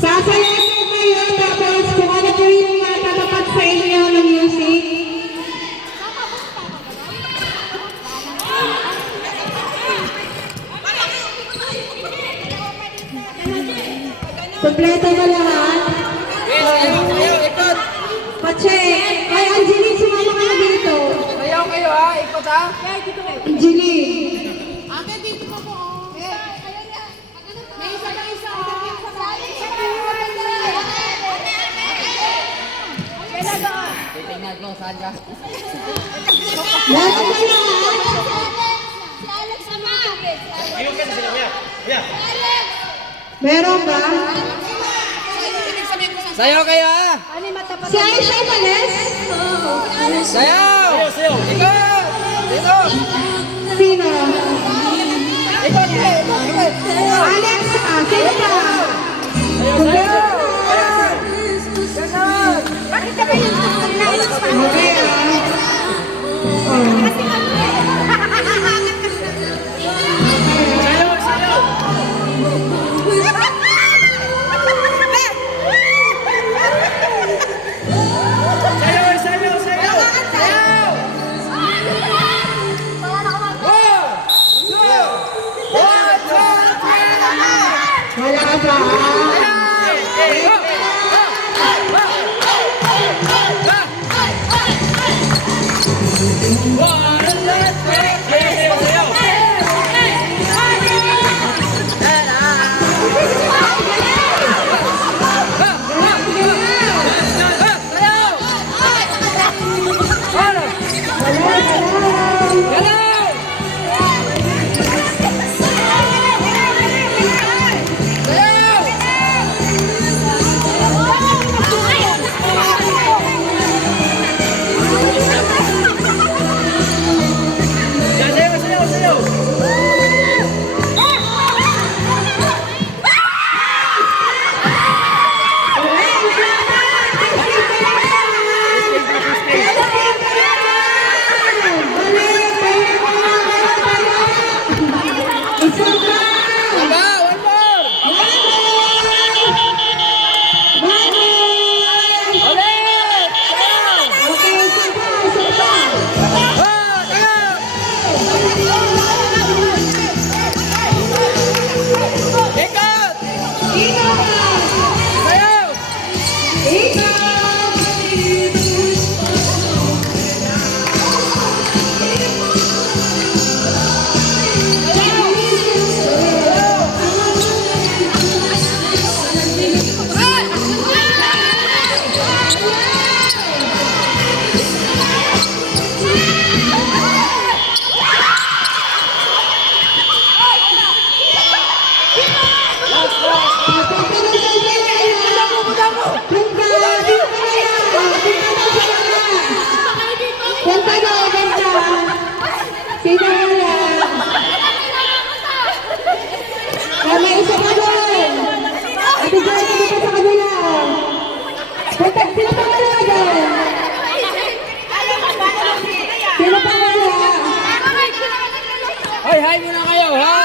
Sasayahin niyo kayo, tapos kung ano po yung natatapat sa inyo ng music. Kompleto ba lahat? Sayaw, ikot. Pa-check. Ay, Angeline, sumama ka na dito. Sayaw kayo ha, ikot ha. Angeline. Dito pa po. May isa na isa. Titingnan ko, saan ka? Meron ba lahat? Si Alex ama. Meron ba? Sayaw kayo ha. Si Aisha Manes? Sayaw. Ikot. Dito. Sino? Ikot. Ikot. Alex, sino pa? Sayaw. Bakit ka ba yung Okay, wala ka ba? Sino wala? May isa ka doon. Ate Joy, hindi ka sa kabila. Sino pa wala doon? Sino pa wala? Hoy, hi muna kayo, ha?